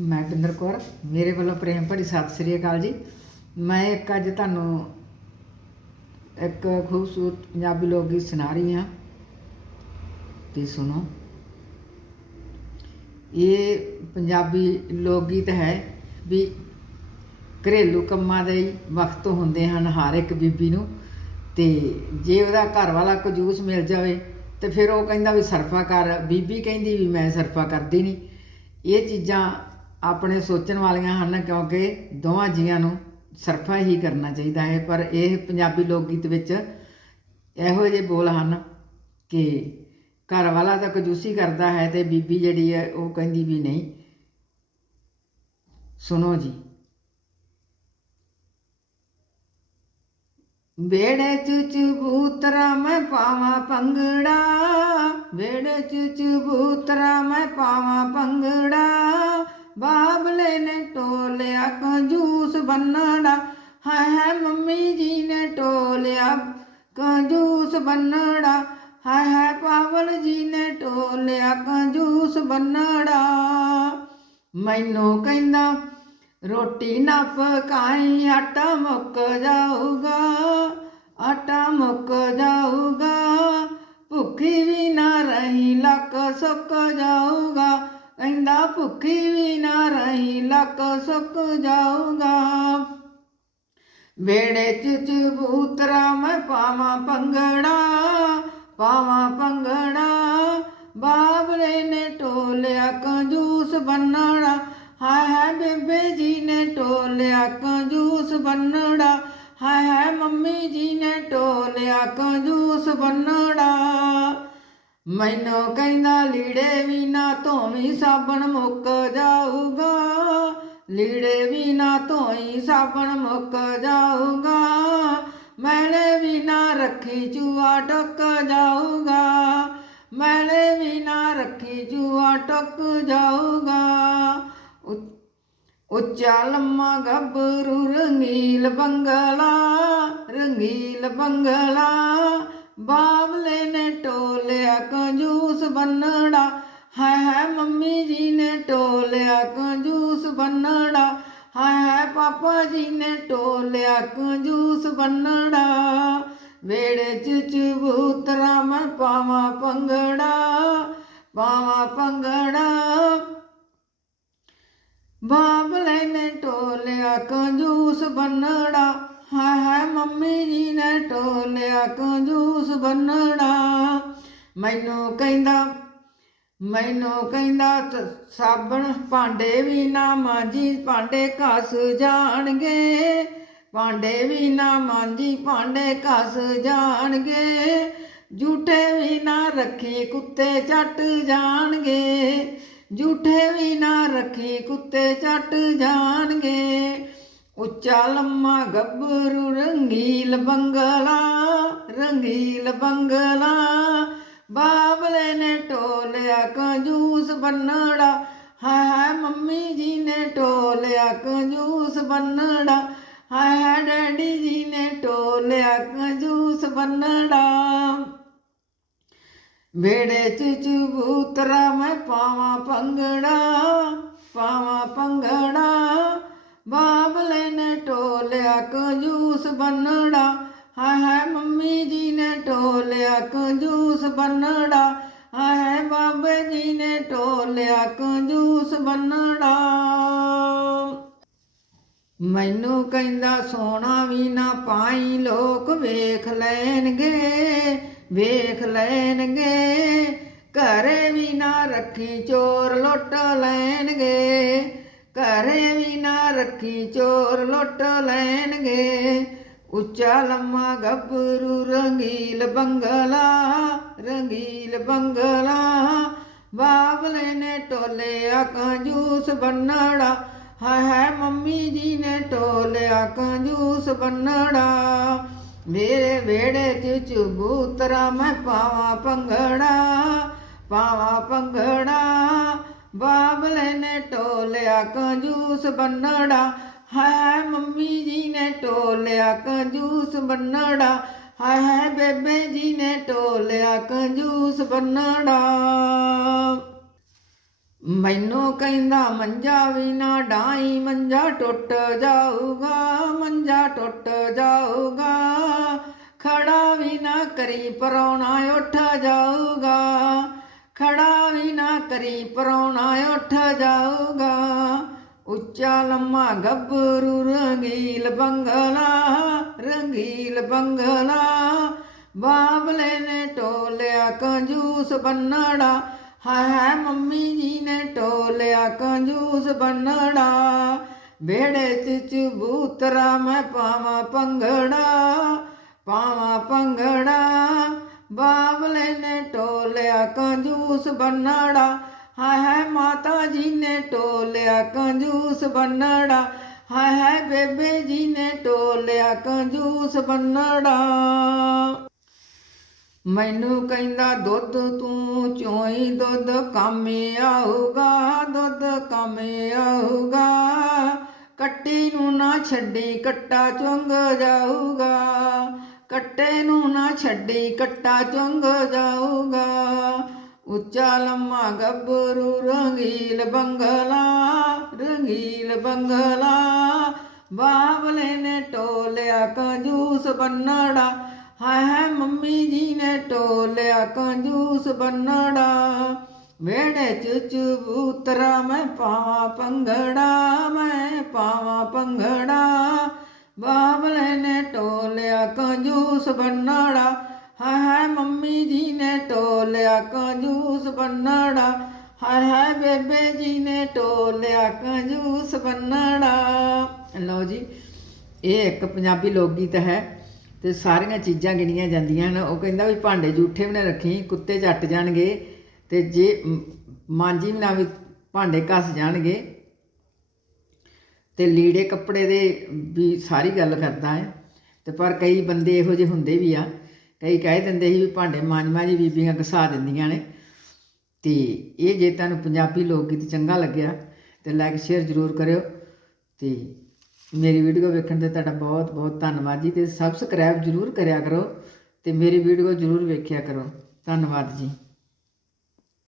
ਮੈਂ ਬਿੰਦਰ ਕੌਰ, ਮੇਰੇ ਵੱਲੋਂ ਪ੍ਰੇਮ ਭਰੀ ਸਤਿ ਸ੍ਰੀ ਅਕਾਲ ਜੀ। ਮੈਂ ਇੱਕ ਅੱਜ ਤੁਹਾਨੂੰ ਇੱਕ ਖੂਬਸੂਰਤ ਪੰਜਾਬੀ ਲੋਕ ਗੀਤ ਸੁਣਾ ਰਹੀ ਹਾਂ। ਤੇ ਸੁਣੋ। ਇਹ ਪੰਜਾਬੀ ਲੋਕ ਗੀਤ ਹੈ ਵੀ ਘਰੇਲੂ ਕੰਮਾਂ ਦੇ ਵਕਤ ਹੁੰਦੇ ਹਨ ਹਰ ਇੱਕ ਬੀਬੀ ਨੂੰ। ਤੇ ਜੇ ਉਹਦਾ ਘਰ ਵਾਲਾ ਕਜੂਸ ਮਿਲ ਜਾਵੇ, ਤੇ ਫਿਰ ਉਹ ਕਹਿੰਦਾ ਵੀ ਸਰਫਾ ਕਰ। ਬੀਬੀ ਕਹਿੰਦੀ ਵੀ ਮੈਂ ਸਰਫਾ ਕਰਦੀ ਨਹੀਂ ਇਹ ਚੀਜ਼ਾਂ ਆਪਣੇ ਸੋਚਣ ਵਾਲੀਆਂ ਹਨ ਕਿਉਂਕਿ ਦੋਵਾਂ ਜੀਆਂ ਨੂੰ ਸਰਫਾ ਹੀ ਕਰਨਾ ਚਾਹੀਦਾ ਹੈ। ਪਰ ਇਹ ਪੰਜਾਬੀ ਲੋਕ ਗੀਤ ਵਿੱਚ ਇਹੋ ਜਿਹੇ ਬੋਲ ਹਨ ਕਿ ਘਰ ਵਾਲਾ ਤਾਂ ਕਜੂਸੀ ਕਰਦਾ ਹੈ ਤੇ ਬੀਬੀ ਜਿਹੜੀ ਹੈ ਉਹ ਕਹਿੰਦੀ ਵੀ ਨਹੀਂ। ਸੁਣੋ ਜੀ। ਵੇੜੇ ਚ ਚਬੂਤਰਾ ਮੈਂ ਪਾਵਾਂ ਪੰਗੜਾ ਵੇੜੇ ਚ ਚਬੂਤਰਾ ਮੈਂ ਪਾਵਾਂ ਪੰਗੜਾ ਬਾਬਲੇ ਨੇ ਟੋਲਿਆ ਕੰਜੂਸ ਬੰਨੜਾ ਹਾਏ ਹਾਏ ਮੰਮੀ ਜੀ ਨੇ ਟੋਲਿਆ ਕੰਜੂਸ ਬੰਨੜਾ ਹਾਏ ਹਾਏ ਪਾਵਲ ਜੀ ਨੇ ਟੋਲਿਆ ਕੰਜੂਸ ਬੰਨੜਾ ਮੈਨੂੰ ਕਹਿੰਦਾ ਰੋਟੀ ਨਾ ਪਕਾਈ ਆਟਾ ਮੁੱਕ ਜਾਊਗਾ ਆਟਾ ਮੁੱਕ ਜਾਊਗਾ ਭੁੱਖੀ ਵੀ ਨਾ ਰਹੀ ਲੱਕ ਸੁੱਕ ਜਾਊਗਾ ਕਹਿੰਦਾ ਭੁੱਖੀ ਵੀ ਨਾ ਰਹੀ ਲੱਕ ਸੁੱਕ ਜਾਊਗਾ ਵੇੜੇ ਚ ਚਬੂਤਰਾ ਮੈਂ ਪਾਵਾਂ ਪੰਗੜਾ ਪਾਵਾਂ ਪੰਗੜਾ ਬਾਬਲੇ ਨੇ ਟੋਲਿਆ ਕੰਜੂਸ ਬੰਨੜਾ ਹਾਏ ਹਾਏ ਬੇਬੇ ਜੀ ਨੇ ਟੋਲਿਆ ਕੰਜੂਸ ਬੰਨੜਾ ਹਾਏ ਹਾਏ ਮੰਮੀ ਜੀ ਨੇ ਟੋਲਿਆ ਕੰਜੂਸ ਬੰਨੜਾ ਮੈਨੂੰ ਕਹਿੰਦਾ ਲੀੜੇ ਵੀ ਨਾ ਧੋਵੀਂ, ਸਾਬਣ ਮੁੱਕ ਜਾਊਗਾ। ਲੀੜੇ ਵੀ ਨਾ ਧੋਈ, ਸਾਬਣ ਮੁੱਕ ਜਾਊਗਾ। ਮੈਲੇ ਵੀ ਨਾ ਰੱਖੀ ਚੂਆ ਟੁੱਕ ਜਾਊਗਾ। ਮੈਲੇ ਵੀ ਨਾ ਰੱਖੀ ਚੂਆ ਟੁੱਕ ਜਾਊਗਾ। ਉੱਚਾ ਲੰਮਾ ਗੱਭਰੂ ਰੰਗੀਲ ਬੰਗਲਾ ਰੰਗੀਲ ਬੰਗਲਾ। ਬਾਬਲੇ ਨੇ ਟੋਲਿਆ ਕੰਜੂਸ ਬੰਨੜਾ ਹਾਏ ਹਾਏ ਮੰਮੀ ਜੀ ਨੇ ਟੋਲਿਆ ਕੰਜੂਸ ਬੰਨੜਾ ਹਾਏ ਹਾਏ ਪਾਪਾ ਜੀ ਨੇ ਟੋਲਿਆ ਕੰਜੂਸ ਬੰਨੜਾ ਵੇੜੇ ਚ ਚਬੂਤਰਾ ਮੈਂ ਪਾਵਾਂ ਪੰਗੜਾ ਪਾਵਾਂ ਪੰਗੜਾ। ਬਾਬਲੇ ਨੇ ਟੋਲਿਆ ਕੰਜੂਸ ਬੰਨੜਾ ਮੰਮੀ ਜੀ ਨੇ ਟੋਲਿਆ ਕੰਜੂਸ ਬੰਨਣਾ। ਮੈਨੂੰ ਕਹਿੰਦਾ ਮੈਨੂੰ ਕਹਿੰਦਾ ਸਾਬਣ ਭਾਂਡੇ ਵੀ ਨਾ ਮਾਂਜੀ, ਭਾਂਡੇ ਘਸ ਜਾਣਗੇ। ਭਾਂਡੇ ਵੀ ਨਾ ਮਾਂਜੀ, ਭਾਂਡੇ ਘਸ ਜਾਣਗੇ। ਝੂਠੇ ਵੀ ਨਾ ਰੱਖੀ, ਕੁੱਤੇ ਚੱਟ ਜਾਣਗੇ। ਝੂਠੇ ਵੀ ਨਾ ਰੱਖੀ, ਕੁੱਤੇ ਚੱਟ ਜਾਣਗੇ। ਉੱਚਾ ਲੰਮਾ ਗੱਭਰੂ ਰੰਗੀਲ ਬੰਗਲਾ ਰੰਗੀਲ ਬੰਗਲਾ। ਬਾਬਲੇ ਨੇ ਟੋਲਿਆ ਕੰਜੂਸ ਬੰਨੜਾ, ਹਾਏ ਹਾਏ ਮੰਮੀ ਜੀ ਨੇ ਟੋਲਿਆ ਕੰਜੂਸ ਬੰਨੜਾ, ਹਾਏ ਹਾਏ ਡੈਡੀ ਜੀ ਨੇ ਟੋਲਿਆ ਕੰਜੂਸ ਬੰਨੜਾ। ਵੇੜੇ ਚ ਚਬੂਤਰਾ ਮੈਂ ਪਾਵਾਂ ਪੰਗੜਾ ਪਾਵਾਂ ਕੰਜੂਸ ਬੰਨੜਾ ਹਾਏ ਹਾਏ ਮੰਮੀ ਜੀ ਨੇ ਟੋਲਿਆ ਕੰਜੂਸ ਬੰਨੜਾ ਹਾਏ ਹਾਏ ਬਾਬੇ ਜੀ ਨੇ ਟੋਲਿਆ ਕੰਜੂਸ ਬੰਨੜਾ ਮੈਨੂੰ ਕਹਿੰਦਾ ਸੋਨਾ ਵੀ ਨਾ ਪਾਈ ਲੋਕ ਵੇਖ ਲੈਣਗੇ ਵੇਖ ਲੈਣਗੇ। ਘਰੇ ਵੀ ਨਾ ਰੱਖੀ ਚੋਰ ਲੁੱਟ ਲੈਣਗੇ। ਘਰੇ ਵੀ ਨਾ ਰੱਖੀ ਚੋਰ ਲੁੱਟ ਲੈਣਗੇ। ਉੱਚਾ ਲੰਮਾ ਗੱਭਰੂ ਰੰਗੀਲ ਬੰਗਲਾ ਰੰਗੀਲ ਬੰਗਲਾ। ਬਾਬਲੇ ਨੇ ਟੋਲਿਆ ਕੰਜੂਸ ਬੰਨੜਾ, ਹਾਏ ਮੰਮੀ ਜੀ ਨੇ ਟੋਲਿਆ ਕੰਜੂਸ ਬੰਨੜਾ। ਮੇਰੇ ਵੇੜੇ ਚ ਚਬੂਤਰਾ ਮੈਂ ਪਾਵਾਂ ਪੰਗੜਾ ਪਾਵਾਂ ਪੰਗੜਾ। ਬਾਬਲੇ ਨੇ ਟੋਲਿਆ ਕੰਜੂਸ ਬੰਨੜਾ। ਹਾਏ ਮੰਮੀ ਜੀ ਨੇ ਟੋਲਿਆ ਕੰਜੂਸ ਬੰਨੜਾ। ਹਾਏ ਬੇਬੇ ਜੀ ਨੇ ਟੋਲਿਆ ਕੰਜੂਸ ਬੰਨੜਾ। ਮੈਨੂੰ ਕਹਿੰਦਾ, ਮੰਜਾ ਵੀ ਨਾ ਡਾਈ, ਮੰਜਾ ਟੁੱਟ ਜਾਊਗਾ, ਮੰਜਾ ਟੁੱਟ ਜਾਊਗਾ। ਖੜਾ ਵੀ ਨਾ ਕਰੀ, ਪਰੌਣਾ ਉੱਠ ਜਾਊਗਾ। ਖੜਾ ਵੀ ਨਾ ਕਰੀ ਪਰੌਣਾ ਉੱਠ ਜਾਊਗਾ। ਉੱਚਾ ਲੰਮਾ ਗੱਭਰੂ ਰੰਗੀਲ ਬੰਗਲਾ ਰੰਗੀਲ ਬੰਗਲਾ। ਬਾਬਲੇ ਨੇ ਟੋਲਿਆ ਕੰਜੂਸ ਬੰਨੜਾ, ਹਾਏ ਮੰਮੀ ਜੀ ਨੇ ਟੋਲਿਆ ਕੰਜੂਸ ਬੰਨੜਾ। ਬੇੜੇ ਚ ਚਬੂਤਰਾ ਮੈਂ ਪਾਵਾਂ ਪੰਗੜਾ ਪਾਵਾਂ ਪੰਗੜਾ। ਬਾਬਲੇ ਨੇ ਟੋਲਿਆ ਕੰਜੂਸ ਬੰਨੜਾ। ਹਾਏ ਹਾਏ ਮਾਤਾ ਜੀ ਨੇ ਟੋਲਿਆ ਕੰਜੂਸ ਬੰਨੜਾ। ਹਾਏ ਹਾਏ ਬੇਬੇ ਜੀ ਨੇ ਟੋਲਿਆ ਕੰਜੂਸ ਬੰਨੜਾ। ਮੈਨੂੰ ਕਹਿੰਦਾ, ਦੁੱਧ ਤੂੰ ਚੋਈ ਦੁੱਧ ਕਾਮੇ ਆਊਗਾ, ਦੁੱਧ ਕਾਮੇ ਆਊਗਾ। ਕੱਟੀ ਨੂੰ ਨਾ ਛੱਡੀ, ਕੱਟਾ ਚੁੰਗ ਜਾਊਗਾ। ਕੱਟੇ ਨੂੰ ਨਾ ਛੱਡੀ, ਕੱਟਾ ਚੁੰਗ ਜਾਊਗਾ। ਉੱਚਾ ਲੰਮਾ ਗੱਭਰੂ ਰੰਗੀਲ ਬੰਗਲਾ ਰੰਗੀਲ ਬੰਗਲਾ। ਬਾਬਲੇ ਨੇ ਟੋਲਿਆ ਕੰਜੂਸ ਬੰਨੜਾ, ਹਾਏ ਹਾਏ ਮੰਮੀ ਜੀ ਨੇ ਟੋਲਿਆ ਕੰਜੂਸ ਬੰਨੜਾ। ਵੇੜੇ ਚ ਚਬੂਤਰਾ ਮੈਂ ਪਾਵਾਂ ਪੰਗੜਾ, ਮੈਂ ਪਾਵਾਂ ਪੰਗੜਾ। ਬਾਬਲੇ ਨੇ ਟੋਲਿਆ ਕੰਜੂਸ ਬੰਨਾੜਾ। ਹਾਏ ਹਾਏ ਮੰਮੀ ਜੀ ਨੇ ਟੋਲਿਆ ਕੰਜੂਸ ਬੰਨੜਾ। ਹਾਏ ਹਾਏ ਬੇਬੇ ਜੀ ਨੇ ਟੋਲਿਆ ਕੰਜੂਸ ਬੰਨੜਾ। ਲਓ ਜੀ, ਇਹ ਇੱਕ ਪੰਜਾਬੀ ਲੋਕ ਗੀਤ ਹੈ ਤੇ ਸਾਰੀਆਂ ਚੀਜ਼ਾਂ ਗਿਣੀਆਂ ਜਾਂਦੀਆਂ ਹਨ। ਉਹ ਕਹਿੰਦਾ ਵੀ ਭਾਂਡੇ ਜੂਠੇ ਵੀ ਨਾ ਰੱਖੀ, ਕੁੱਤੇ ਚੱਟ ਜਾਣਗੇ ਤੇ ਜੇ ਮਾਂਜੀ ਵੀ ਨਾ ਵੀ ਭਾਂਡੇ ਘਸ ਜਾਣਗੇ। ਤੇ ਲੀੜੇ ਕੱਪੜੇ ਦੇ ਵੀ ਸਾਰੀ ਗੱਲ ਕਰਦਾ ਹੈ। ਤੇ ਪਰ ਕਈ ਬੰਦੇ ਇਹੋ ਜਿਹੇ ਹੁੰਦੇ ਵੀ ਆ, ਕਈ ਕਹਿ ਦਿੰਦੇ ਸੀ ਵੀ ਭਾਂਡੇ ਮਾਂਜਮਾ ਜੀ ਬੀਬੀਆਂ ਘਸਾ ਦਿੰਦੀਆਂ ਨੇ। ਤੇ ਇਹ ਜੇ ਤੁਹਾਨੂੰ ਪੰਜਾਬੀ ਲੋਕ ਗੀਤ ਚੰਗਾ ਲੱਗਿਆ ਤੇ ਲਾਈਕ ਸ਼ੇਅਰ ਜ਼ਰੂਰ ਕਰਿਓ। ਤੇ ਮੇਰੀ ਵੀਡੀਓ ਵੇਖਣ ਤੇ ਤੁਹਾਡਾ ਬਹੁਤ ਬਹੁਤ ਧੰਨਵਾਦ ਜੀ ਤੇ ਸਬਸਕ੍ਰਾਈਬ ਜ਼ਰੂਰ ਕਰਿਆ ਕਰੋ ਤੇ ਮੇਰੀ ਵੀਡੀਓ ਜ਼ਰੂਰ ਵੇਖਿਆ ਕਰੋ। ਧੰਨਵਾਦ ਜੀ।